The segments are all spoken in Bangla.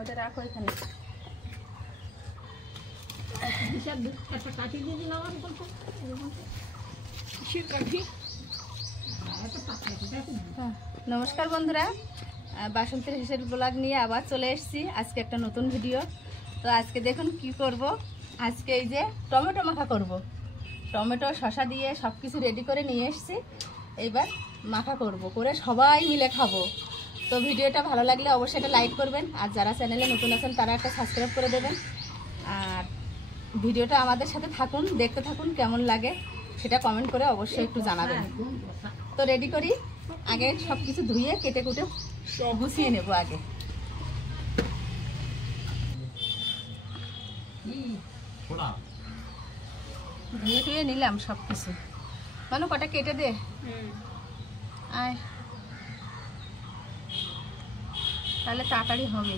ওটা রাখো এখানে। নমস্কার বন্ধুরা, বাসন্তীর হেসের ব্লগ নিয়ে আবার চলে এসেছি। আজকে একটা নতুন ভিডিও। তো আজকে দেখুন কি করব। আজকে এই যে টমেটো মাখা করব। টমেটো শসা দিয়ে সব কিছু রেডি করে নিয়ে এসেছি। এইবার মাখা করব, করে সবাই মিলে খাবো। তো ভিডিওটা ভালো লাগলে অবশ্যই একটা লাইক করবেন, আর যারা চ্যানেলে নতুন আছেন তারা একটা সাবস্ক্রাইব করে দেবেন। আর ভিডিওটা আমাদের সাথে থাকুন, দেখতে থাকুন, কেমন লাগে সেটা কমেন্ট করে অবশ্যই একটু জানাবেন। তো রেডি করি, আগে সব কিছু ধুয়ে কেটে কুটে গুছিয়ে নেব। আগে ধুয়ে টুয়ে নিলাম সব কিছু। মানে কটা কেটে দে। আয়, তাহলে তাড়াতাড়ি হবে।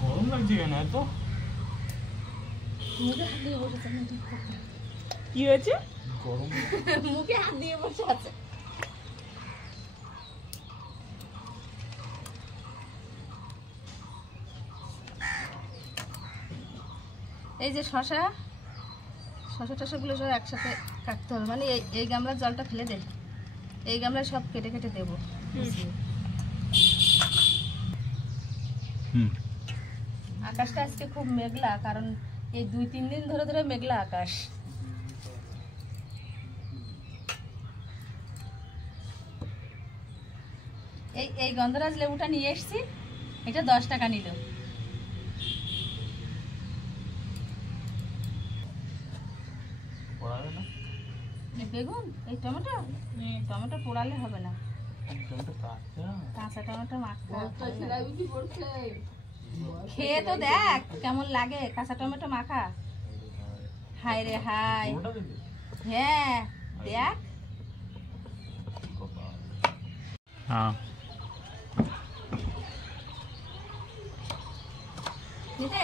গরম লাগছে কেন এত? মুখে হাত দিয়ে বসেছে। কি হয়েছে? গরম মুখে হাত দিয়ে বসে আছে। এই যে শসা টসাগুলো সব একসাথে কাটতে হবে। মানে এই গামলার জলটা ফেলে দে, এই গামলায় সব কেটে কেটে দেবো। আকাশটা আজকে খুব মেঘলা, কারণ এই 2-3 দিন ধরে মেঘলা আকাশ। এই গন্ধরাজ লেবুটা নিয়ে এসেছি, এটা 10 টাকা নিল। বেগুন, এই টমেটো পোড়ালে হবে না। কাঁচা টমেটো মাখা খেয়ে তো দেখ কেমন লাগে। কাঁচা টমেটো মাখা, হাই রে হাই। হ্যাঁ দেখ।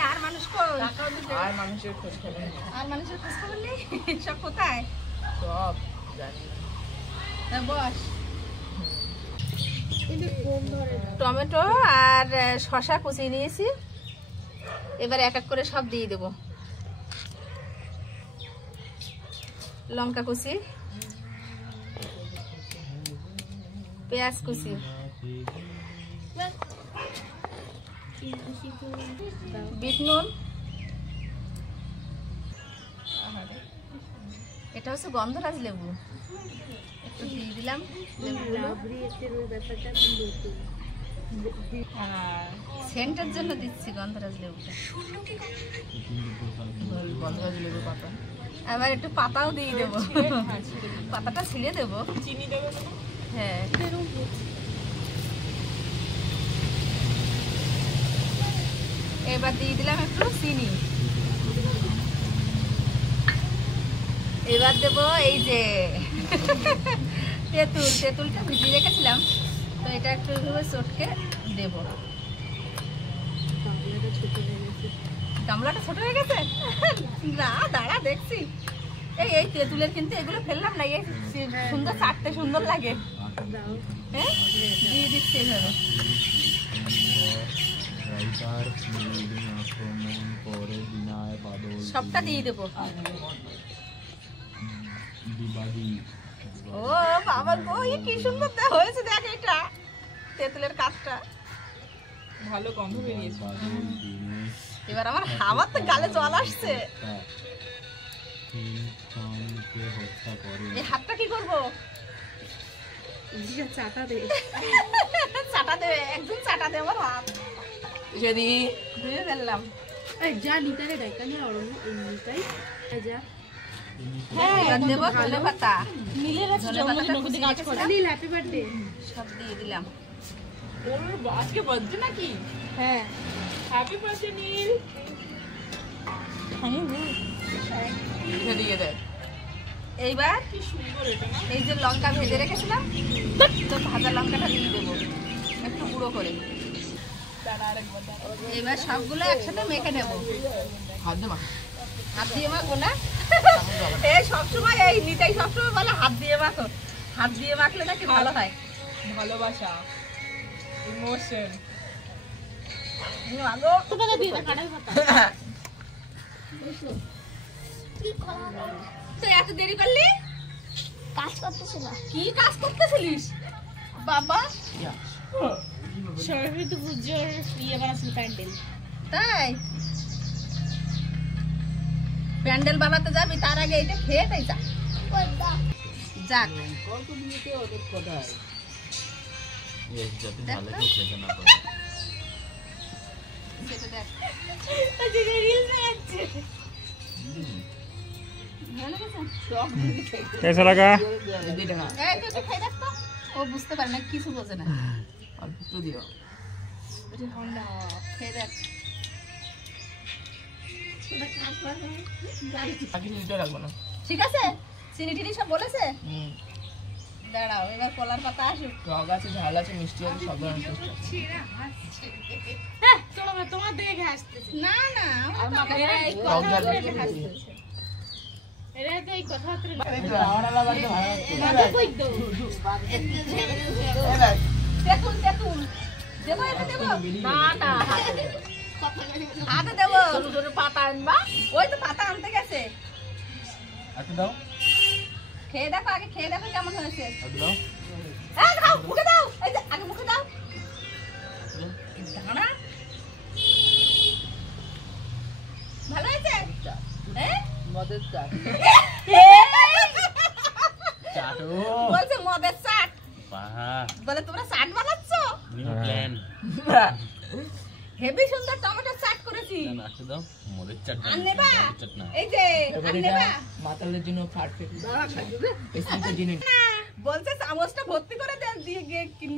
আর মানুষ কই? আর মানুষের খোঁজ খবর নেই। সব কোথায়? সব জানি না। বস। টমেটো আর শসা কুচিয়ে নিয়েছি, এবার এক এক করে সব দিয়ে দেবো। লঙ্কা কুচি, পেঁয়াজ কুচি, বিট নুন, এটা হচ্ছে গন্ধরাজ লেবু, একটু দিয়ে দিলাম। সেন্টের জন্য দিচ্ছি গন্ধরাজ লেবুটা। আবার একটু পাতাও দিয়ে দেবো, পাতাটা ছিলে দেবো। চিনি দেবো? হ্যাঁ। এবার দিয়ে দিলাম একটু চিনি। এবার দেবো এই যে তেঁতুলটা ভিজিয়ে রেখেছিলাম, তো এটা একটু চটকে দেবো। গামলাটা ছোট হয়ে গেছে না, দাঁড়া দেখছি। এই তেঁতুলের কিন্তু এগুলো ফেললাম না, এই সুন্দর চাটতে সুন্দর লাগে। হ্যাঁ দিয়ে দিচ্ছি এইভাবে। সবটা দিয়ে দেবো। ও বাবা গো, কি সুন্দর হয়েছে দেখ। এটা তেঁতুলের কাঠটা ভালো গন্ধ বেরিয়েছে। এবার আমার হাওয়া তো গালে জল আসছে। এই হাতটা কি করবো? চাটা দেবে, একদম চাটা দেবো। হাত যদি ধুয়ে ফেললাম। যা নিতারে ডাইকা নিয়ে অরণটাই যা। হ্যাঁ দেবো ধনে পাতা, হ্যাপি বার্থডে সব দিয়ে দিলাম। আজকে বার্থডে নাকি? হ্যাঁ হ্যাপি বার্থডে নীল। দিয়ে দে। এইবার কি সুন্দর এটা না? এই যে লঙ্কা ভেজে রেখেছিলাম, তো ভাজা লঙ্কাটা দিয়ে দেবো একটু গুঁড়ো করে। এবার সবগুলো একসাথে মেখে নেবো। হাত দিয়ে মাখবো না, এই সবসময় এই নিতাই সবসময় বলে হাত দিয়ে মাখো, হাত দিয়ে মাখলে নাকি ভালো হয়। ভালোবাসা, ইমোশন। তুই এত দেরি করলি? কাজ করতেছিল। কি কাজ করতেছিলিস বাবা? সরস্বতী পুজোর ইয়ে বানাচ্ছিল প্যান্ডেল। তাই প্যান্ডেল বানাতে যাবি, তার আগে এটা খেয়ে তাই যা। যাক সেটা দেখ। कैसा लगा? এই তুই একটু খাই দেখ তো। ও বুঝতে পারে না, কিছু বোঝে না। খেয়ে দেখ। ঠিক আছে, চিনি টিনি সব বলেছে। দাঁড়াও এবার কলার পাতা আসুক। টক আছে, ঝাল আছে, মিষ্টি আছে, সব ধরনের টেস্ট আছে। না না আমার তো এই টক কথা ঝাল বলে আছে। হাসতেছে। তেঁতুল তেঁতুল দেবো, এটা দেবো? না না হাতে দেবো। পাতা আনবা? ওই তো পাতা আনতে গেছে। খেয়ে দেখো, আগে খেয়ে দেখো কেমন হয়েছে। এই দাও, মুখে দাও, এই যে আগে মুখে দাও। দাঁড়া, ভালো হয়েছে? মদের চাট। বলছে মদের চাট। বলে তোমরা চাট বানাচ্ছ? হেভি সুন্দর টমেটো চাট করেছি। আর নেবা? এই যে আর নেবা? মাতালের জন্য পারফেক্ট। স্পেশাল জিনিস। বলছে চামচটা ভর্তি করে দিয়ে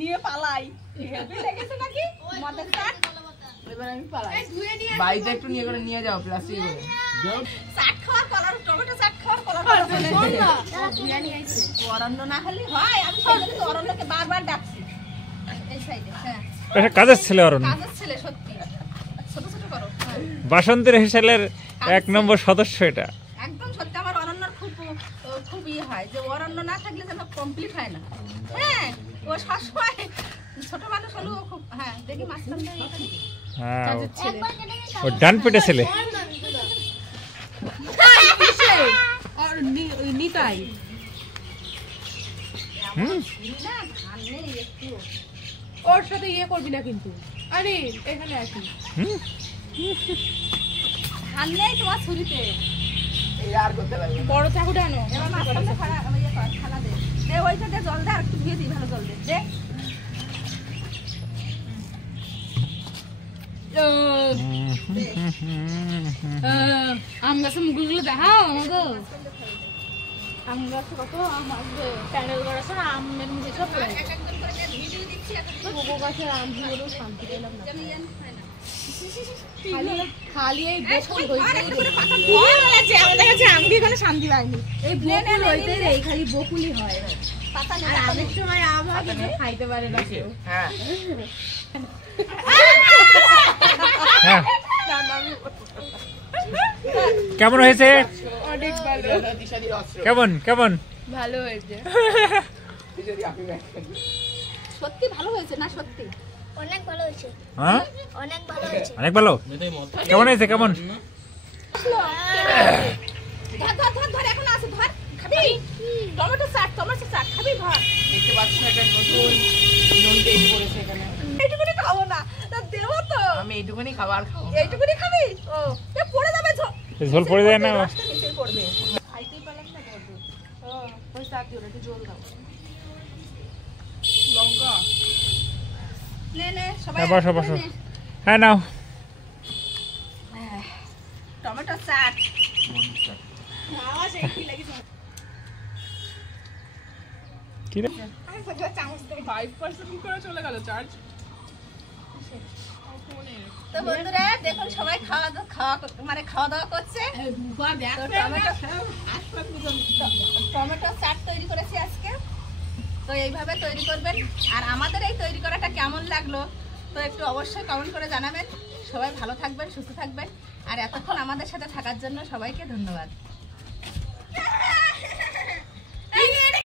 নিয়ে পালাই। হেভি লেগেছে নাকি মদের চাট? এবার আমি পালাই। বাড়িতে একটু নিয়ে করে নিয়ে যাও প্লাস্টিক করে। চাট খাওয়ার কলার, টমেটো চাট খাওয়ার কলার চলে এসেছে। অরণ্য না হলে হয়, আমি সেই জন্য তো অরণ্যকে বারবার ডাকছি। এই সাইডে হ্যাঁ, কাজের ছেলে অরণ্য, কাজের ছেলে সত্যি। ছোট ছোট করো হ্যাঁ। বাসন্তীর হেসেলের 1 নম্বর সদস্য এটা। একদম সত্যি, আমার অরণ্যর খুব খুব ইয়ে হয় যে অরণ্য না থাকলে যেন কমপ্লিট হয় না। হ্যাঁ ও সবসময় ছোট মানুষ হলেও ও খুব হ্যাঁ। দেখি মাঝখান দিয়ে এখানে হ্যাঁ, কাজের ছেলে। ও ডান পেটে ছেলে। নিতাই হুম, না ধান নেই একটু। ওর সাথে ইয়ে করবি না কিন্তু। আরে এখানে আসি। হুম, ধান নেই তোমার ছুরিতে। এই আর করতে লাগবে। বড় চাকুটা আনো। এবার মাঝখানে খানা দে। দে ওইটা দে, জল দে, আর একটু ধুয়ে দিই, ভালো জল দে। দে আম গাছের মুখগুলো দেখাও আমাকে। আম গাছে কত আম আসবে। প্যান্ডেল করার সময় আমের মুখে সব পড়ে এক একজন করে ভিডিও দিচ্ছি, এক একজন গোবো গাছের আম গুলো শান্তি পেলাম না। যেন ইয়ান হয় না। খালি এই বকুল ধর, হইতে একটু করে পাতা ধর। আমাদের কাছে আম দিয়ে কোনো শান্তি পাইনি। এই নে, নে, বকুল নে, হইতে নে, নে। এই খালি বকুলই হয়। পাতা নে, আর পাতা নে। আমের সময় আম হয় কিন্তু খাইতে পারে না কেউ। হ্যাঁ। হ্যাঁ। কেমন হয়েছে? অনেক ভালো। দিশাদির অস্ত্র। কেমন কেমন? ভালো হয়েছে। দিশাদি আপনি ব্যাক। সত্যি ভালো হয়েছে না? সত্যি অনেক ভালো হয়েছে, হ্যাঁ, অনেক ভালো হয়েছে। অনেক ভালো। কেমন হয়েছে? কেমন? ধর ধর ধর ধর, এখন আছে, ধর খাবি টমেটো চাট, টমেটো চাট খাবি? ধর দেখতে পাচ্ছ একটা নতুন নুন টেস্ট করেছে এখানে। এইটুকুনি খাবো না, তা দেবো তো। আমি এইটুকুনি খাবার খাবো। এইটুকুনি খাবি? ও এ পড়ে যাবে, এই ঝোল পড়ে যায় না? রসটা নিচেই পড়বে। খাইতেই পারলাম না বড়। ও ওই চাক দিও না, একটু জল দাও। লঙ্কা। নে নে সবাই হ্যাঁ, বসো, এক করে বসো। নে। হ্যাঁ, নাও। টমেটো চাট। কি রে? 5% করে চলে গেল চার্জ। তো বন্ধুরা দেখুন সবাই খাওয়া দাওয়া করছে। তো টমেটো চাট তৈরি করেছি আজকে। তো এইভাবে তৈরি করবেন। আর আমাদের এই তৈরি করাটা কেমন লাগলো তো একটু অবশ্যই কমেন্ট করে জানাবেন। সবাই ভালো থাকবেন, সুস্থ থাকবেন। আর এতক্ষণ আমাদের সাথে থাকার জন্য সবাইকে ধন্যবাদ।